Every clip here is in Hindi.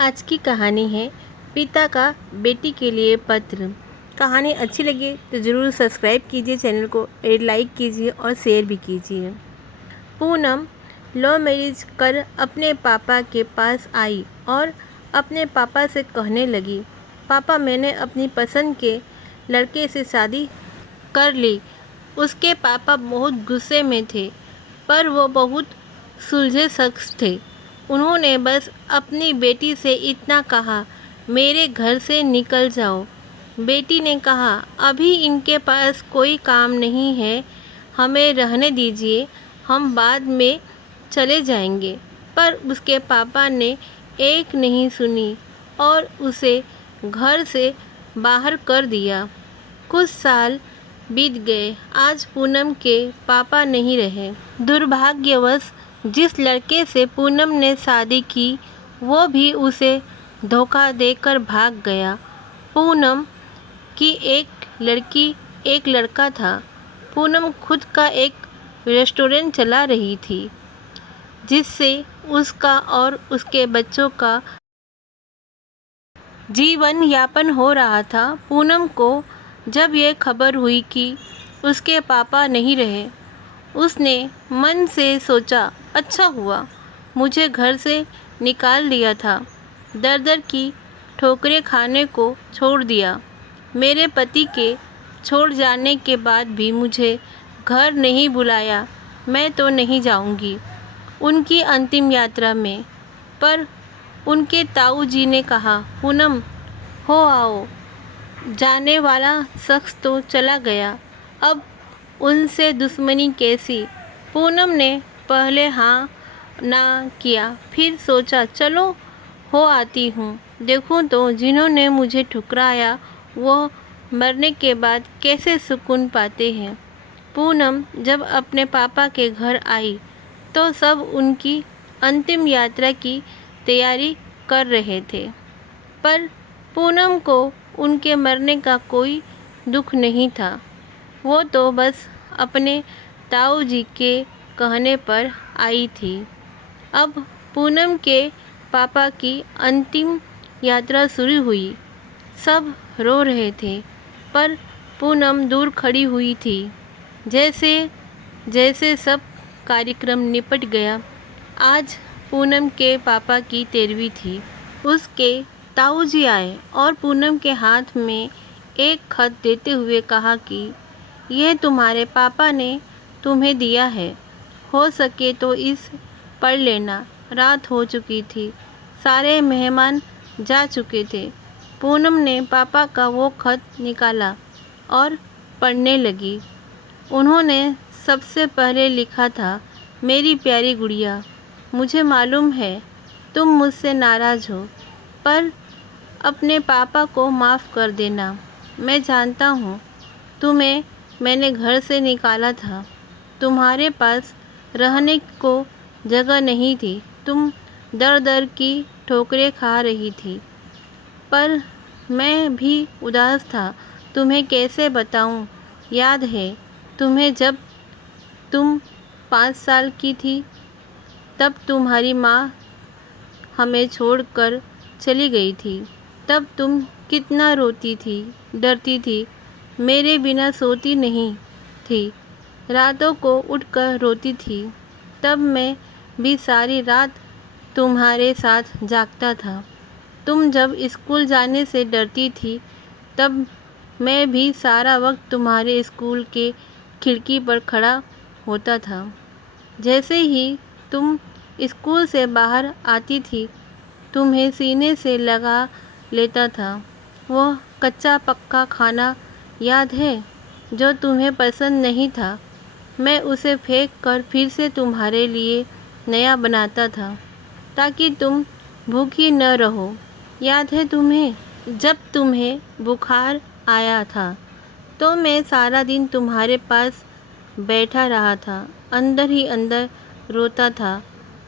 आज की कहानी है पिता का बेटी के लिए पत्र। कहानी अच्छी लगे तो ज़रूर सब्सक्राइब कीजिए चैनल को, लाइक कीजिए और शेयर भी कीजिए। पूनम लव मैरिज कर अपने पापा के पास आई और अपने पापा से कहने लगी, पापा मैंने अपनी पसंद के लड़के से शादी कर ली। उसके पापा बहुत गुस्से में थे, पर वो बहुत सुलझे शख्स थे। उन्होंने बस अपनी बेटी से इतना कहा, मेरे घर से निकल जाओ। बेटी ने कहा, अभी इनके पास कोई काम नहीं है, हमें रहने दीजिए, हम बाद में चले जाएंगे। पर उसके पापा ने एक नहीं सुनी और उसे घर से बाहर कर दिया। कुछ साल बीत गए। आज पूनम के पापा नहीं रहे। दुर्भाग्यवश जिस लड़के से पूनम ने शादी की वो भी उसे धोखा देकर भाग गया। पूनम की एक लड़का था। पूनम खुद का एक रेस्टोरेंट चला रही थी, जिससे उसका और उसके बच्चों का जीवन यापन हो रहा था। पूनम को जब यह खबर हुई कि उसके पापा नहीं रहे, उसने मन से सोचा, अच्छा हुआ मुझे घर से निकाल दिया था। दर-दर की ठोकरें खाने को छोड़ दिया। मेरे पति के छोड़ जाने के बाद भी मुझे घर नहीं बुलाया। मैं तो नहीं जाऊंगी उनकी अंतिम यात्रा में। पर उनके ताऊ जी ने कहा, पूनम हो आओ, जाने वाला शख्स तो चला गया, अब उनसे दुश्मनी कैसी। पूनम ने पहले हाँ ना किया, फिर सोचा चलो हो आती हूँ, देखूँ तो जिन्होंने मुझे ठुकराया वो मरने के बाद कैसे सुकून पाते हैं। पूनम जब अपने पापा के घर आई तो सब उनकी अंतिम यात्रा की तैयारी कर रहे थे, पर पूनम को उनके मरने का कोई दुख नहीं था। वो तो बस अपने ताऊ जी के कहने पर आई थी। अब पूनम के पापा की अंतिम यात्रा शुरू हुई। सब रो रहे थे, पर पूनम दूर खड़ी हुई थी। जैसे जैसे सब कार्यक्रम निपट गया। आज पूनम के पापा की 13वीं थी। उसके ताऊ जी आए और पूनम के हाथ में एक खत देते हुए कहा कि यह तुम्हारे पापा ने तुम्हें दिया है, हो सके तो इस पढ़ लेना। रात हो चुकी थी, सारे मेहमान जा चुके थे। पूनम ने पापा का वो खत निकाला और पढ़ने लगी। उन्होंने सबसे पहले लिखा था, मेरी प्यारी गुड़िया, मुझे मालूम है तुम मुझसे नाराज़ हो, पर अपने पापा को माफ़ कर देना। मैं जानता हूँ तुम्हें मैंने घर से निकाला था, तुम्हारे पास रहने को जगह नहीं थी, तुम दर-दर की ठोकरें खा रही थी, पर मैं भी उदास था। तुम्हें कैसे बताऊँ, याद है तुम्हें जब तुम 5 साल की थी, तब तुम्हारी माँ हमें छोड़कर चली गई थी। तब तुम कितना रोती थी, डरती थी, मेरे बिना सोती नहीं थी, रातों को उठकर रोती थी। तब मैं भी सारी रात तुम्हारे साथ जागता था। तुम जब स्कूल जाने से डरती थी, तब मैं भी सारा वक्त तुम्हारे स्कूल के खिड़की पर खड़ा होता था। जैसे ही तुम स्कूल से बाहर आती थी, तुम्हें सीने से लगा लेता था। वो कच्चा पक्का खाना याद है जो तुम्हें पसंद नहीं था, मैं उसे फेंक कर फिर से तुम्हारे लिए नया बनाता था, ताकि तुम भूखी न रहो। याद है तुम्हें जब तुम्हें बुखार आया था, तो मैं सारा दिन तुम्हारे पास बैठा रहा था, अंदर ही अंदर रोता था,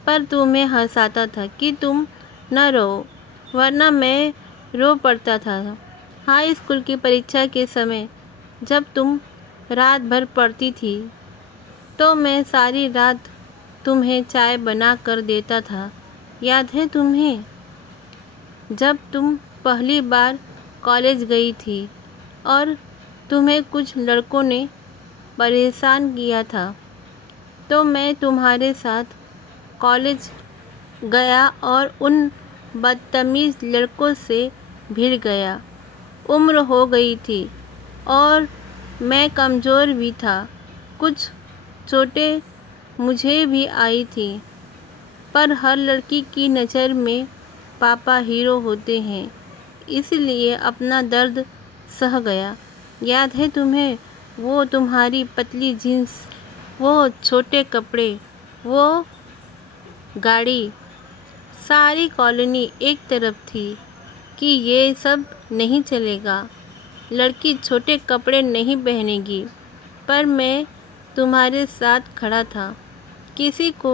पर तुम्हें हंसाता था कि तुम न रो, वरना मैं रो पड़ता था। हाई स्कूल की परीक्षा के समय जब तुम रात भर पढ़ती थी, तो मैं सारी रात तुम्हें चाय बना कर देता था, याद है तुम्हें। जब तुम पहली बार कॉलेज गई थी और तुम्हें कुछ लड़कों ने परेशान किया था, तो मैं तुम्हारे साथ कॉलेज गया और उन बदतमीज़ लड़कों से भिड़ गया। उम्र हो गई थी और मैं कमज़ोर भी था। कुछ चोटें मुझे भी आई थी, पर हर लड़की की नज़र में पापा हीरो होते हैं, इसलिए अपना दर्द सह गया। याद है तुम्हें वो तुम्हारी पतली जीन्स, वो छोटे कपड़े, वो गाड़ी? सारी कॉलोनी एक तरफ थी कि ये सब नहीं चलेगा, लड़की छोटे कपड़े नहीं पहनेगी, पर मैं तुम्हारे साथ खड़ा था। किसी को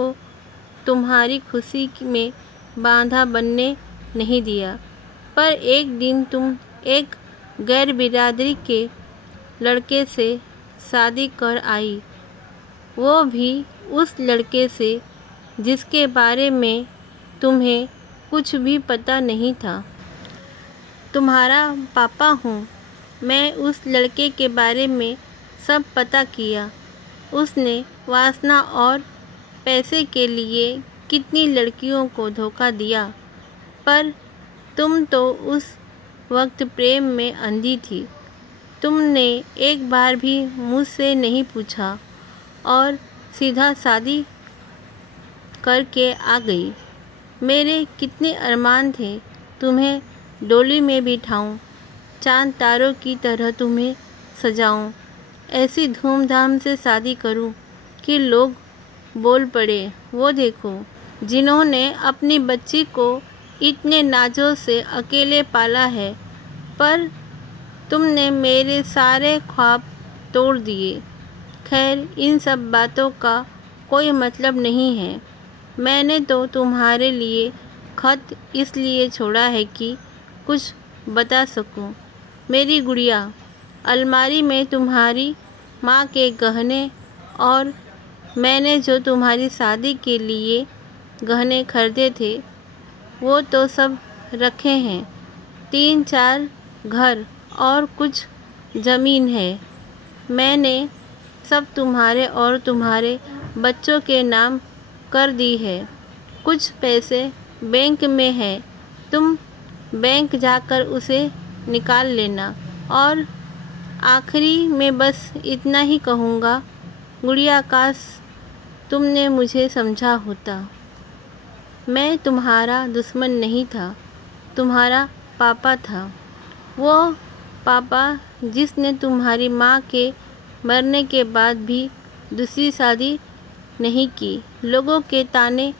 तुम्हारी खुशी में बाधा बनने नहीं दिया। पर एक दिन तुम एक गैर बिरादरी के लड़के से शादी कर आई, वो भी उस लड़के से जिसके बारे में तुम्हें कुछ भी पता नहीं था। तुम्हारा पापा हूँ मैं। उस लड़के के बारे में सब पता किया। उसने वासना और पैसे के लिए कितनी लड़कियों को धोखा दिया, पर तुम तो उस वक्त प्रेम में अंधी थी। तुमने एक बार भी मुझसे नहीं पूछा और सीधा शादी करके आ गई। मेरे कितने अरमान थे, तुम्हें डोली में बिठाऊं, चांद तारों की तरह तुम्हें सजाऊं, ऐसी धूमधाम से शादी करूं कि लोग बोल पड़े, वो देखो जिन्होंने अपनी बच्ची को इतने नाजों से अकेले पाला है। पर तुमने मेरे सारे ख्वाब तोड़ दिए। खैर, इन सब बातों का कोई मतलब नहीं है। मैंने तो तुम्हारे लिए खत इसलिए छोड़ा है कि कुछ बता सकूं। मेरी गुड़िया, अलमारी में तुम्हारी माँ के गहने और मैंने जो तुम्हारी शादी के लिए गहने खरीदे थे, वो तो सब रखे हैं। 3-4 घर और कुछ ज़मीन है। मैंने सब तुम्हारे और तुम्हारे बच्चों के नाम कर दी है। कुछ पैसे बैंक में है, तुम बैंक जाकर उसे निकाल लेना। और आखिरी में बस इतना ही कहूँगा, गुड़िया, काश तुमने मुझे समझा होता। मैं तुम्हारा दुश्मन नहीं था, तुम्हारा पापा था। वो पापा जिसने तुम्हारी माँ के मरने के बाद भी दूसरी शादी नहीं की, लोगों के ताने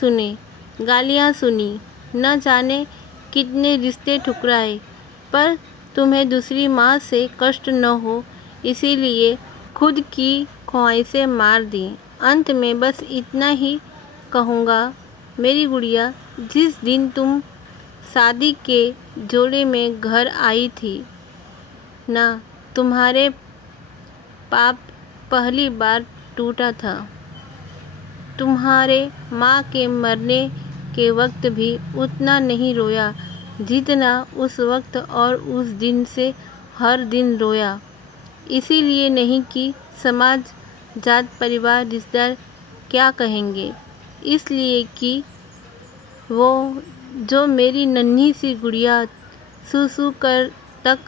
सुने, गालियाँ सुनी, न जाने कितने रिश्ते ठुकराए, पर तुम्हें दूसरी माँ से कष्ट न हो इसीलिए खुद की ख्वाहिशें मार दी। अंत में बस इतना ही कहूँगा, मेरी गुड़िया, जिस दिन तुम शादी के जोड़े में घर आई थी ना, तुम्हारे पाप पहली बार टूटा था। तुम्हारे माँ के मरने के वक्त भी उतना नहीं रोया जितना उस वक्त और उस दिन से हर दिन रोया। इसीलिए नहीं कि समाज, जात, परिवार, रिश्तेदार क्या कहेंगे, इसलिए कि वो जो मेरी नन्ही सी गुड़िया सू कर तक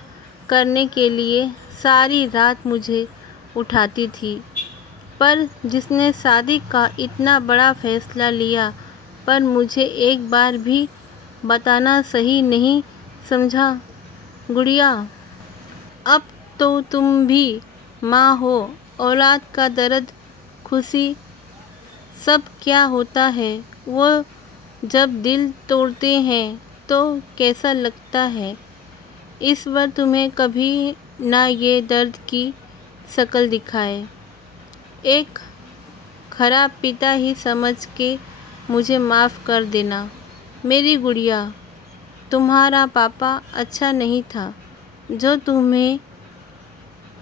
करने के लिए सारी रात मुझे उठाती थी, पर जिसने शादी का इतना बड़ा फैसला लिया, पर मुझे एक बार भी बताना सही नहीं समझा। गुड़िया, अब तो तुम भी माँ हो। औलाद का दर्द, खुशी सब क्या होता है, वो जब दिल तोड़ते हैं तो कैसा लगता है। इस बार तुम्हें कभी ना ये दर्द की शक्ल दिखाए। एक खराब पिता ही समझ के मुझे माफ़ कर देना। मेरी गुड़िया, तुम्हारा पापा अच्छा नहीं था जो तुम्हें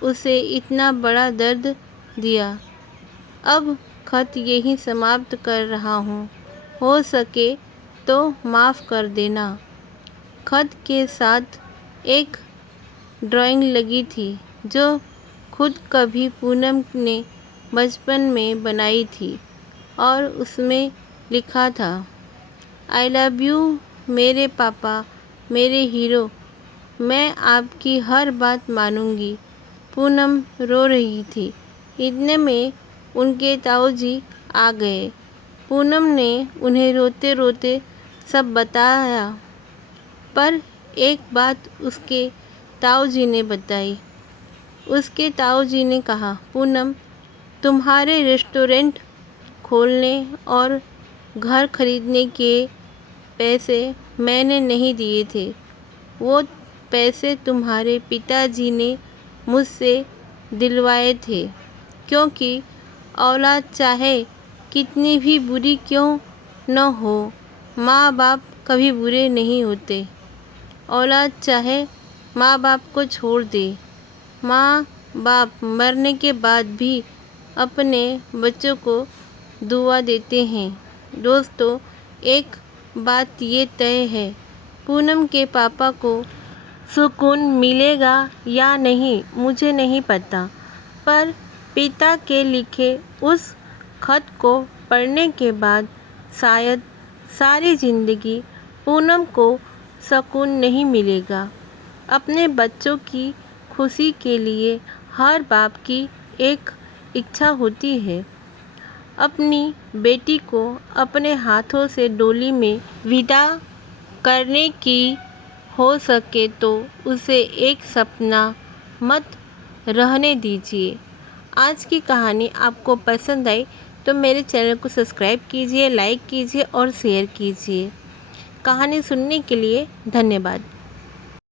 उसे इतना बड़ा दर्द दिया। अब खत यहीं समाप्त कर रहा हूँ। हो सके तो माफ़ कर देना। खत के साथ एक ड्राइंग लगी थी जो खुद कभी पूनम ने बचपन में बनाई थी और उसमें लिखा था, आई लव यू मेरे पापा, मेरे हीरो, मैं आपकी हर बात मानूंगी। पूनम रो रही थी। इतने में उनके ताऊजी आ गए। पूनम ने उन्हें रोते रोते सब बताया, पर एक बात उसके ताऊजी ने बताई। उसके ताऊजी ने कहा, पूनम, तुम्हारे रेस्टोरेंट खोलने और घर खरीदने के पैसे मैंने नहीं दिए थे। वो पैसे तुम्हारे पिताजी ने मुझसे दिलवाए थे, क्योंकि औलाद चाहे कितनी भी बुरी क्यों न हो, माँ बाप कभी बुरे नहीं होते। औलाद चाहे माँ बाप को छोड़ दे, माँ बाप मरने के बाद भी अपने बच्चों को दुआ देते हैं। दोस्तों, एक बात ये तय है, पूनम के पापा को सुकून मिलेगा या नहीं मुझे नहीं पता, पर पिता के लिखे उस खत को पढ़ने के बाद शायद सारी ज़िंदगी पूनम को सुकून नहीं मिलेगा। अपने बच्चों की खुशी के लिए हर बाप की एक इच्छा होती है, अपनी बेटी को अपने हाथों से डोली में विदा करने की। हो सके तो उसे एक सपना मत रहने दीजिए। आज की कहानी आपको पसंद आई तो मेरे चैनल को सब्सक्राइब कीजिए, लाइक कीजिए और शेयर कीजिए। कहानी सुनने के लिए धन्यवाद।